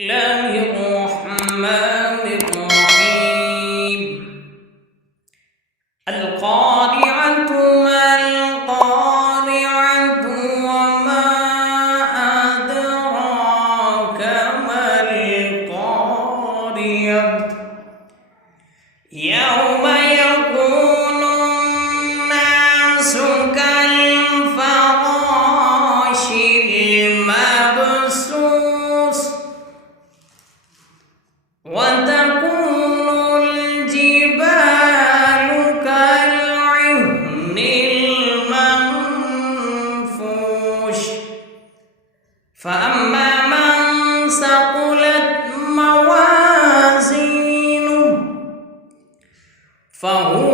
الله الرحمن الرحيم القارعة ما القارعة وما أدراك ما القارعة يوم يكون الناس كالفراش المبثوث وتكون الجبال كالعهن المنفوش فأما من ثقلت موازينه فهو